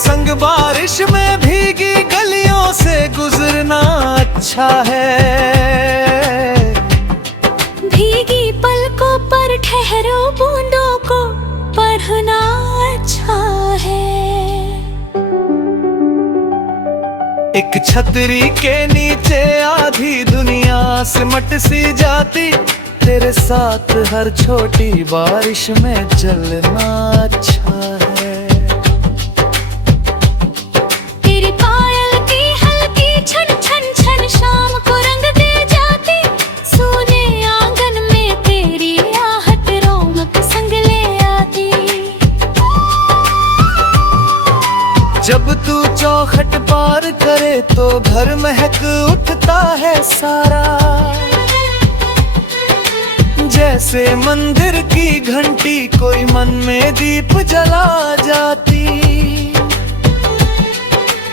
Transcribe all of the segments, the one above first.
संग बारिश में भीगी गलियों से गुजरना अच्छा है। भीगी पलकों पर ठहरो बूंदों को पढ़ना अच्छा है। एक छतरी के नीचे आधी दुनिया सिमट सी जाती, तेरे साथ हर छोटी बारिश में चलना अच्छा है। तेरी पायल की हल्की छन छन छन शाम को रंग दे जाती, सोने आंगन में तेरी आहट रौनक संग ले आती। जब तू चौखट पार करे तो घर महक उठता है सारा, जैसे मंदिर की घंटी कोई मन में दीप जला जाती।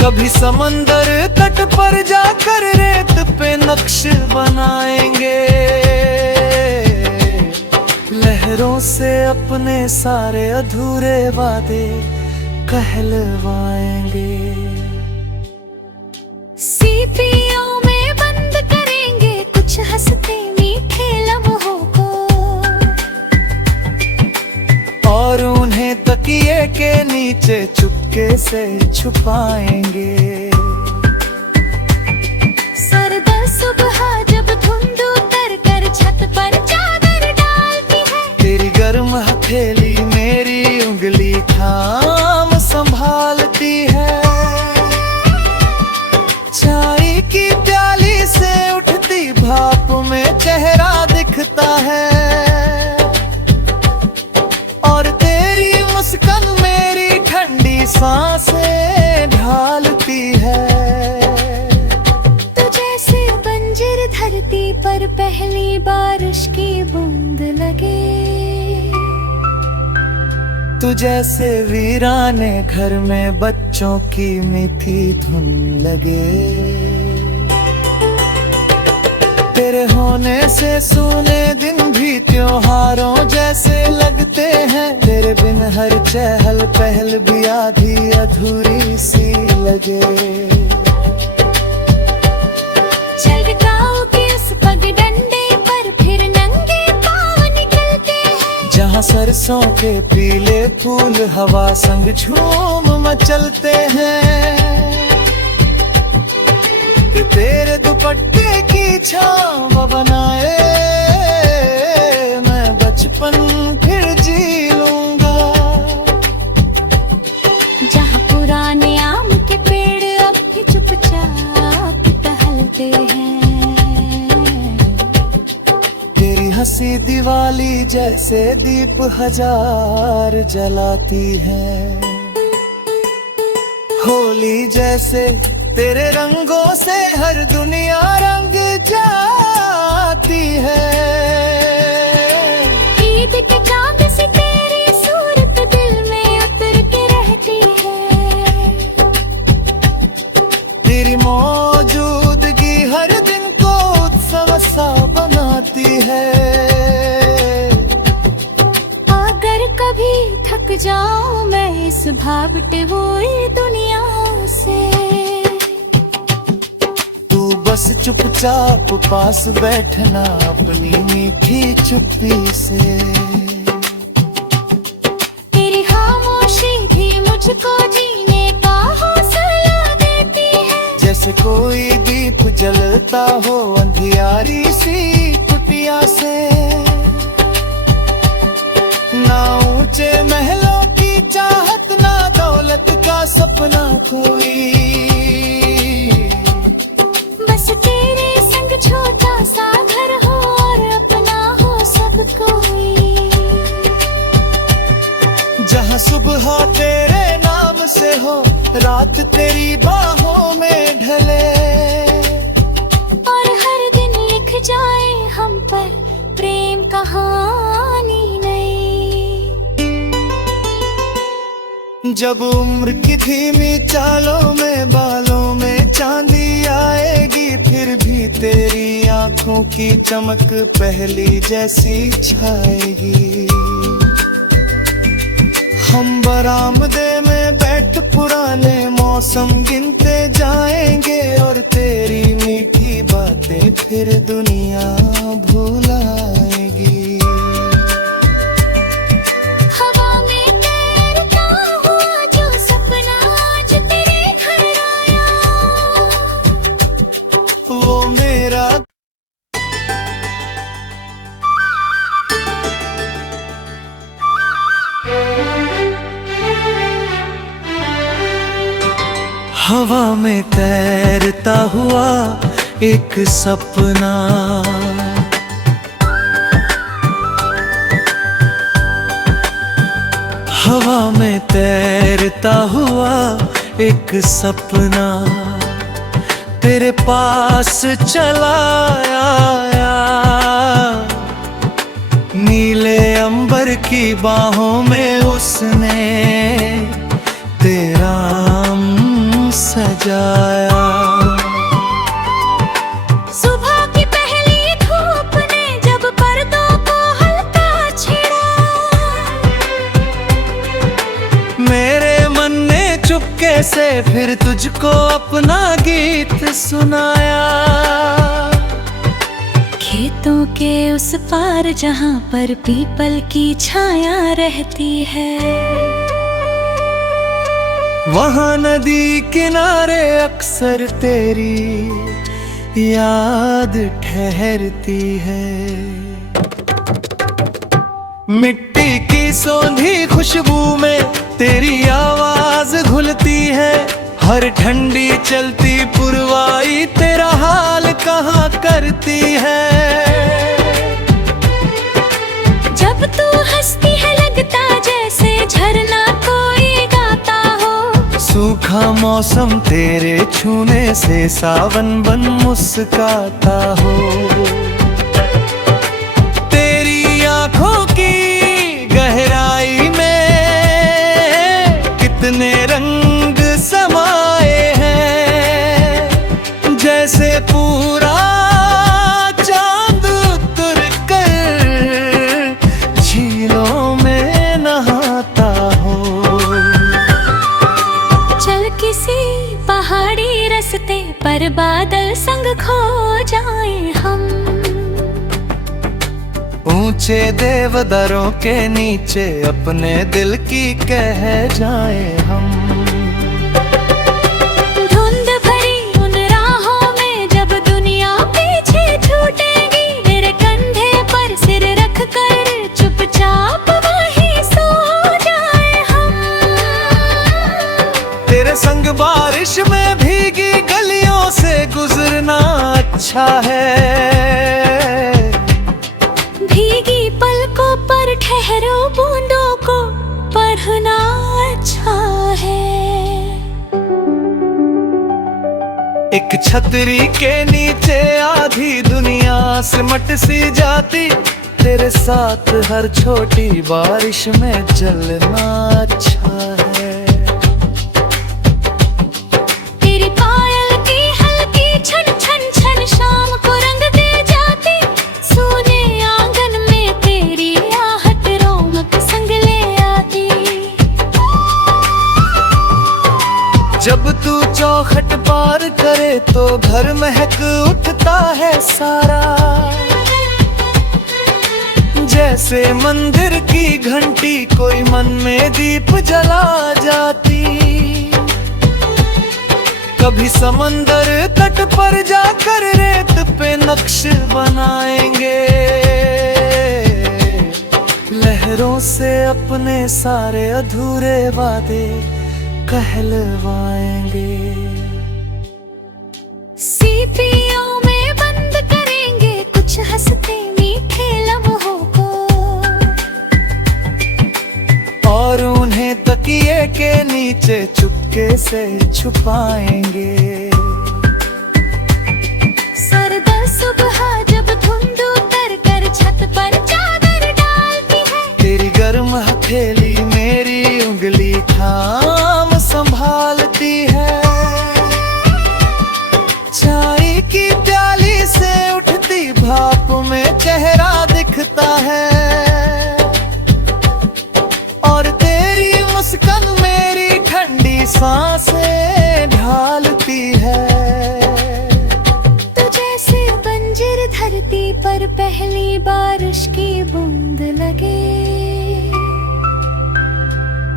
कभी समंदर तट पर जाकर रेत पे नक्श बनाएंगे, लहरों से अपने सारे अधूरे वादे कहलवाएंगे। सीपियों में बंद करेंगे कुछ हंसते मीठे लम्हों को, और उन्हें तकिए के नीचे चुपके से छुपाएंगे। सर्द सुबह जब धुंध उतर कर छत पर चादर डालती है, तेरी गर्म हथेली मेरी उंगली थाम संभालती है। चाय की प्याली से उठती भाप में चेहरा दिखता है, और तेरी मुस्कान मेरी ठंडी सांसें ढालती है। तो जैसे बंजर धरती पर पहली बारिश की बूंद लगे, तू जैसे वीराने घर में बच्चों की मीठी धुन लगे। तेरे होने से सूने दिन भी त्योहारों जैसे लगते हैं, तेरे बिन हर चहल पहल भी आधी अधूरी सी लगे। छलकाओ के उस पगडंडे पर फिर नंगे पांव निकलते हैं, जहाँ सरसों के पीले फूल हवा संग झूम मचलते हैं। कि तेरे दुपट्टे की छाँव बनाए मैं बचपन फिर जी लूंगा। जहाँ पुराने आम के पेड़ अब भी चुपचाप टहलते हैं। तेरी हंसी दिवाली जैसे दीप हजार जलाती है। होली जैसे तेरे रंगों से हर दुनिया रंग जाती है। ईद के चांद से तेरी सूरत दिल में उतर के रहती है। तेरी मौजूदगी हर दिन को उत्सव सा बनाती है। अगर कभी थक जाऊं मैं इस भागते हुए दुनिया से, बस चुपचाप पास बैठना अपनी मीठी चुप्पी से। तेरी खामोशी भी मुझको जीने का हौसला देती है। जैसे कोई दीप जलता हो अंधियारी सी कुटिया से। ना ऊंचे महलों की चाहत ना दौलत का सपना कोई, तेरे संग छोटा सा घर हो और अपना हो सब कोई। जहाँ सुबह तेरे नाम से हो रात तेरी बाहों में ढले, और हर दिन लिख जाए हम पर प्रेम कहानी नई। जब उम्र की धीमी चालों में बालों में चांदी आएगी, फिर भी तेरी आंखों की चमक पहली जैसी छाएगी। हम बरामदे में बैठ नित पुराने मौसम गिनते जाएंगे, और तेरी मीठी बातें फिर दुनिया भुलाएगी। हवा में तैरता हुआ जो सपना आज तेरे घर आया, वो मेरा हवा में तैरता हुआ एक सपना, हवा में तैरता हुआ एक सपना तेरे पास चला आया। नीले अंबर की बाहों में उसने तेरा सजाया। सुबह की पहली धूप ने जब पर्दों को हल्का छेड़ा, मेरे मन ने चुपके से फिर तुझको अपना गीत सुनाया। खेतों के उस पार जहाँ पर पीपल की छाया रहती है, वहाँ नदी किनारे अक्सर तेरी याद ठहरती है। मिट्टी की सौंधी खुशबू में तेरी आवाज घुलती है। हर ठंडी चलती पुरवाई तेरा हाल कहाँ करती है। जब तू हंसती है लगता जैसे झरना कोई गाता हो, सूखा मौसम तेरे छूने से सावन बन मुस्काता हो। तेरी आंखों की गहराई में कितने रंग समाए हैं, जैसे पूरा चांद उतर कर झीलों में नहाता हो। चल किसी पहाड़ी रास्ते पर बादल संग खो जाएं हम, ऊंचे देवदारों के नीचे अपने दिल की कह जाए हम। धुंध भरी उन राहों में जब दुनिया पीछे छूटेगी, मेरे कंधे पर सिर रख कर चुपचाप वहीं सो जाए हम। तेरे संग बारिश में भीगी गलियों से गुजरना अच्छा है। भीगी पलकों पर ठहरो बूंदों को पढ़ना अच्छा है। एक छतरी के नीचे आधी दुनिया सिमट सी जाती, तेरे साथ हर छोटी बारिश में चलना अच्छा है। तेरी पायल की हल्की छन छन छन शाम को रंग दे जाती, सोने आंगन में तेरी आहट रौनक संग ले आती। जब तू चौखट पार करे तो घर महक उठता है सारा, जैसे मंदिर की घंटी कोई मन में दीप जला जाती। कभी समंदर तट पर जाकर रेत पे नक्श बनाएंगे, लहरों से अपने सारे अधूरे वादे कहलवाएंगे। सीपियों में बंद करेंगे कुछ हंसते मीठे लम्हों को, और उन्हें तकिए के नीचे चुपके से छुपाएंगे। सर्द सुबह जब धुंध उतर कर छत पर चादर डालती है, तेरी गर्म हथेली मेरी उंगली थाम संभालती है। चाय की प्याली से उठती भाप में चेहरा दिखता है, और तेरी मुस्कान मेरी ठंडी सांसें ढालती है। तू जैसे बंजर धरती पर पहली बारिश की बूंद लगे।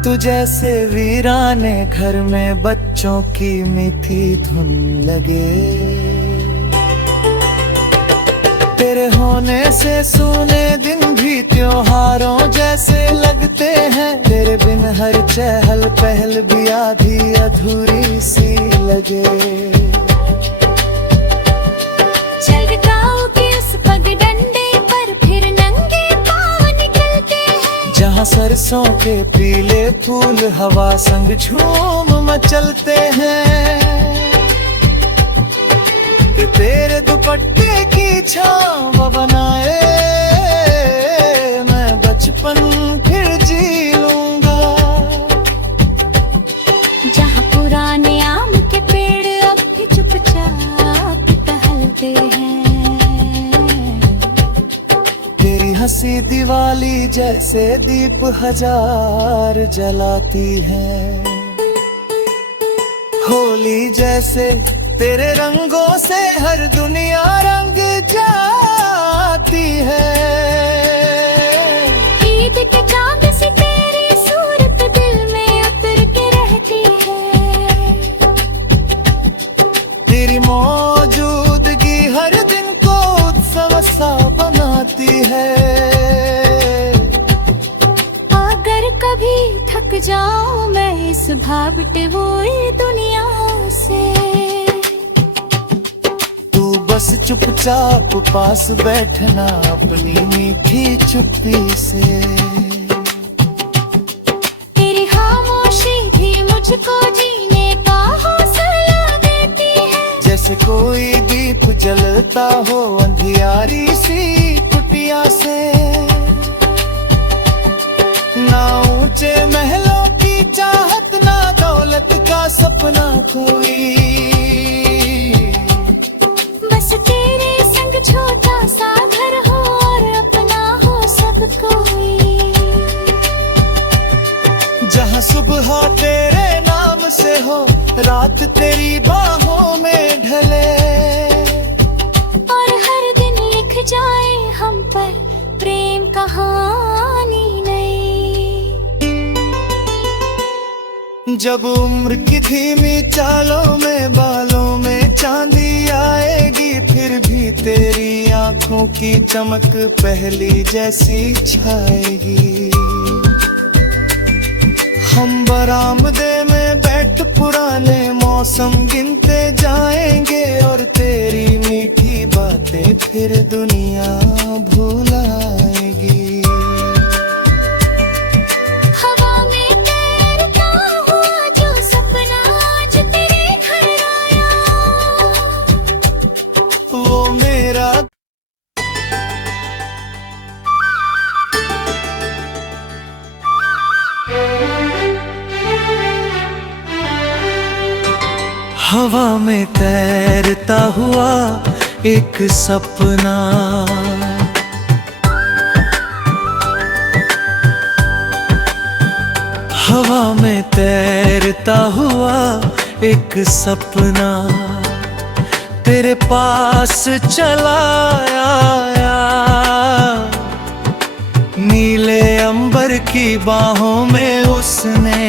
तू जैसे वीराने घर में बच्चों की मीठी धुन लगे। तेरे होने से सूने दिन भी त्योहारों जैसे लगते हैं। तेरे बिन हर चहल पहल भी आधी अधूरी सी लगे। चल गाँव के उस पगडंडे पर फिर नंगे पाँव निकलते हैं। जहाँ सरसों के पीले फूल हवा संग झूम मचलते हैं। तेरे दुपट्टे की छाँव बनाए मैं बचपन फिर जी लूंगा। जहाँ पुराने आम के पेड़ अब भी चुपचाप टहलते हैं। तेरी हंसी दिवाली जैसे दीप हजार जलाती है। होली जैसे तेरे रंगों से हर दुनिया रंग जाती है। ईद के चांद से तेरी सूरत दिल में उतर के रहती है। तेरी मौजूदगी हर दिन को उत्सव सा बनाती है। अगर कभी थक जाऊं मैं इस भागते हुई दुनिया से, बस चुपचाप पास बैठना अपनी मीठी चुप्पी से। तेरी खामोशी भी मुझको जीने का हौसला देती है। जैसे कोई दीप जलता हो अंधियारी सी कुटिया से। ना ऊंचे महलों की चाहत ना दौलत का सपना कोई। तेरे संग छोटा सा घर हो और अपना हो सब कोई। जहाँ सुबह तेरे नाम से हो रात तेरी बाहों में ढले। और हर दिन लिख जाए हम पर प्रेम कहानी नई। जब उम्र की धीमी चालों में बालों में चांदी आएगी फिर भी तेरी आंखों की चमक पहली जैसी छाएगी। हम बरामदे में बैठ पुराने मौसम गिनते जाएंगे और तेरी मीठी बातें फिर दुनिया भुलाएगी। हवा में तैरता हुआ जो सपना आज तेरे घर आया, वो मेरा हवा में तैरता हुआ एक सपना। हवा में तैरता हुआ एक सपना तेरे पास चला आया। नीले अंबर की बाहों में उसने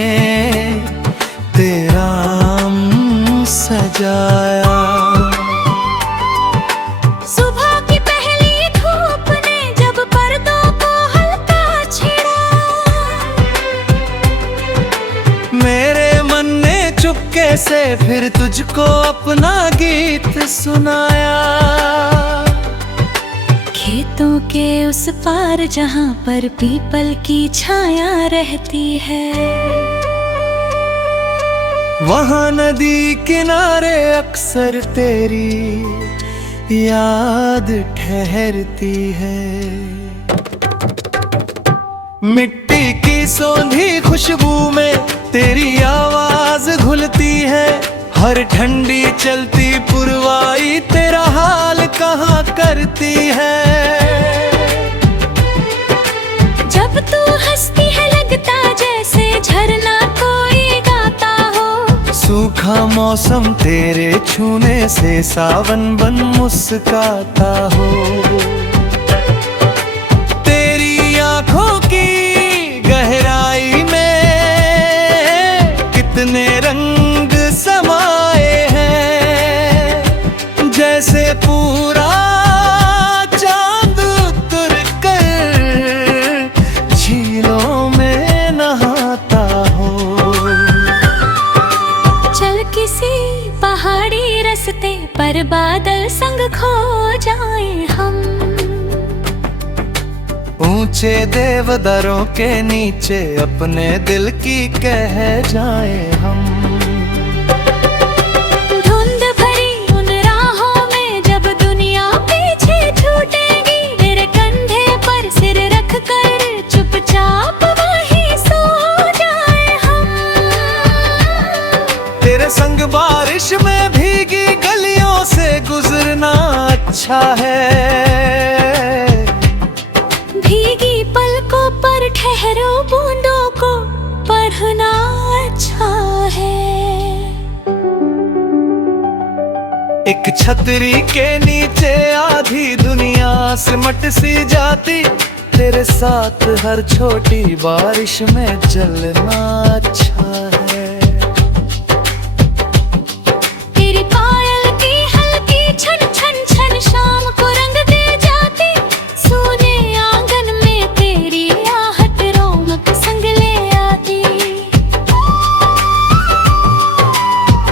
तेरा सजाया। सुबह की पहली धूप ने जब पर्दों को हल्का छेड़ा, मेरे मन ने चुपके से फिर तुझको अपना गीत सुनाया। खेतों के उस पार जहाँ पर पीपल की छाया रहती है, वहाँ नदी किनारे अक्सर तेरी याद ठहरती है। मिट्टी की सौंधी खुशबू में तेरी आवाज घुलती है। हर ठंडी चलती पुरवाई तेरा हाल कहाँ करती है। जब तू हंसती है लगता जैसे झरना कोई गाता हो। सूखा मौसम तेरे छूने से सावन बन मुस्काता हो। तेरी आंखों की गहराई में कितने रंग समाए हैं, जैसे पूरा चांद उतर कर झीलों में नहाता हो। चल किसी पहाड़ी रास्ते पर बादल संग खो जाए हम, ऊंचे देवदारों के नीचे अपने दिल की कह जाए हम। धुंध भरी उन राहों में जब दुनिया पीछे छूटेगी, तेरे कंधे पर सिर रख कर चुपचाप वहीं सो जाए हम। तेरे संग बारिश में भीगी गलियों से गुजरना अच्छा है। भीगी पलकों पर ठहरो बूंदों को पढ़ना अच्छा है। एक छतरी के नीचे आधी दुनिया सिमट सी जाती, तेरे साथ हर छोटी बारिश में चलना अच्छा है। तेरी पायल की हल्की छन छन छन शाम को रंग दे जाती, सोने आंगन में तेरी आहट रौनक संग ले आती।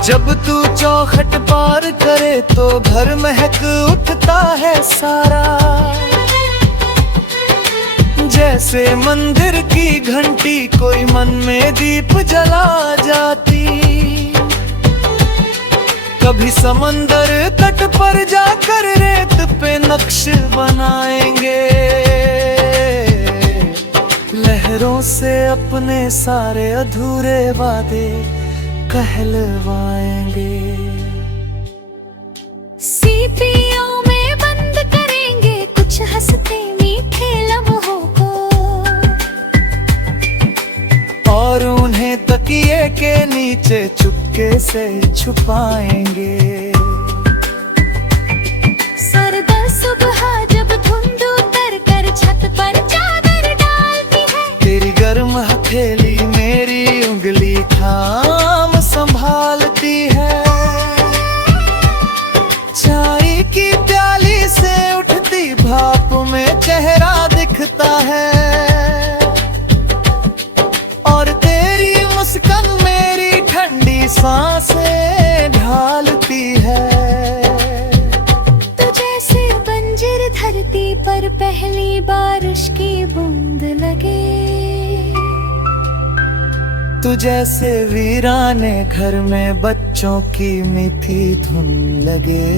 जब तू चौखट पार करे तो घर महक उठता है सारा, जैसे मंदिर की घंटी कोई मन में दीप जला जाती। कभी समंदर तट पर जाकर रेत पे नक्श बनाएंगे, लहरों से अपने सारे अधूरे वादे कहलवाएंगे। सीपियों में बंद करेंगे कुछ हंसते मीठे लम्हों को, और उन्हें तकिए के नीचे चुपके से छुपाएंगे। सर्द सुबह जब धुंध उतर कर छत पर चादर डालती है, तेरी गर्म हथेली मेरी उंगली थाम संभालती है। चाय की प्याली से उठती भाप में चेहरा दिखता है, और तेरी मुस्कान मेरी ठंडी सांसें ढालती है। तो जैसे बंजर धरती पर पहली बारिश की बूंद लगे, तू जैसे वीराने घर में बच्चों की मीठी धुन लगे।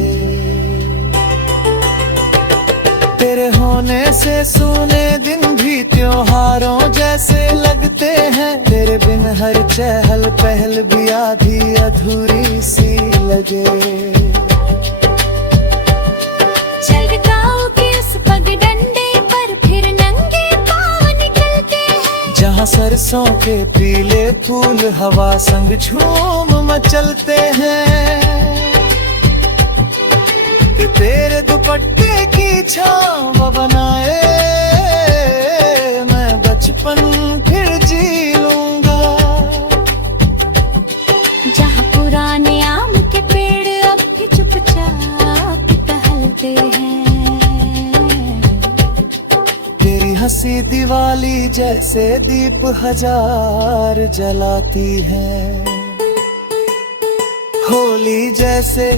तेरे होने से सूने दिन भी त्योहारों जैसे लगते हैं, तेरे बिन हर चहल पहल भी आधी अधूरी सी लगे। चल गाँव के उस पगडंडे पर फिर नंगे पाँव निकलते हैं, जहाँ सरसों के पीले फूल हवा संग झूम मचलते हैं। तेरे दुपट्टे की छाँव बनाए मैं बचपन फिर जी लूंगा, जहाँ पुराने आम के पेड़ अब भी चुपचाप टहलते हैं। तेरी हंसी दिवाली जैसे दीप हजार जलाती है, होली जैसे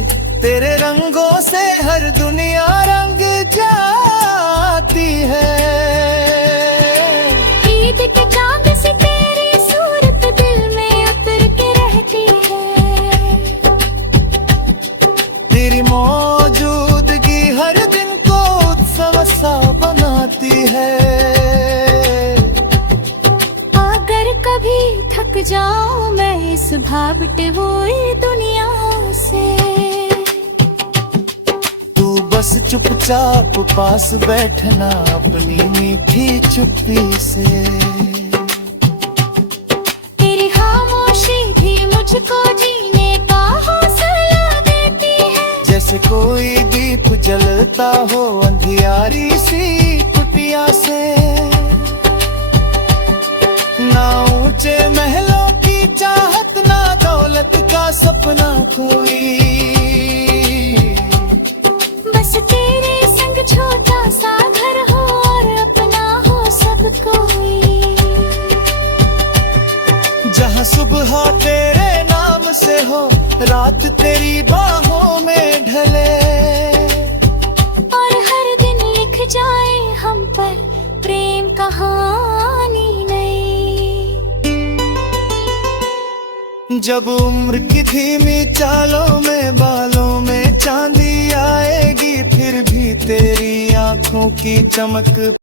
तेरे रंगों से हर दुनिया रंग जाती है। ईद के चांद से तेरी सूरत दिल में उतर के रहती है, तेरी मौजूदगी हर दिन को उत्सव सा बनाती है। अगर कभी थक जाऊं मैं इस भावटे हुई दुनिया से, बस चुपचाप पास बैठना अपनी मीठी चुप्पी से। तेरी खामोशी भी मुझको जीने जलता हो अंधियारी सी कुटिया से। ना ऊंचे महलों की चाहत, ना दौलत का सपना कोई, बस तेरे संग छोटा सा घर हो और अपना हो सब कोई। जहाँ सुबह तेरे नाम से हो, रात तेरी बाहों में ढले, और हर दिन लिख जाए हम पर प्रेम कहानी नई। जब उम्र की धीमी चालों में बालों में चांदी आएगी, फिर भी तेरी आंखों की चमक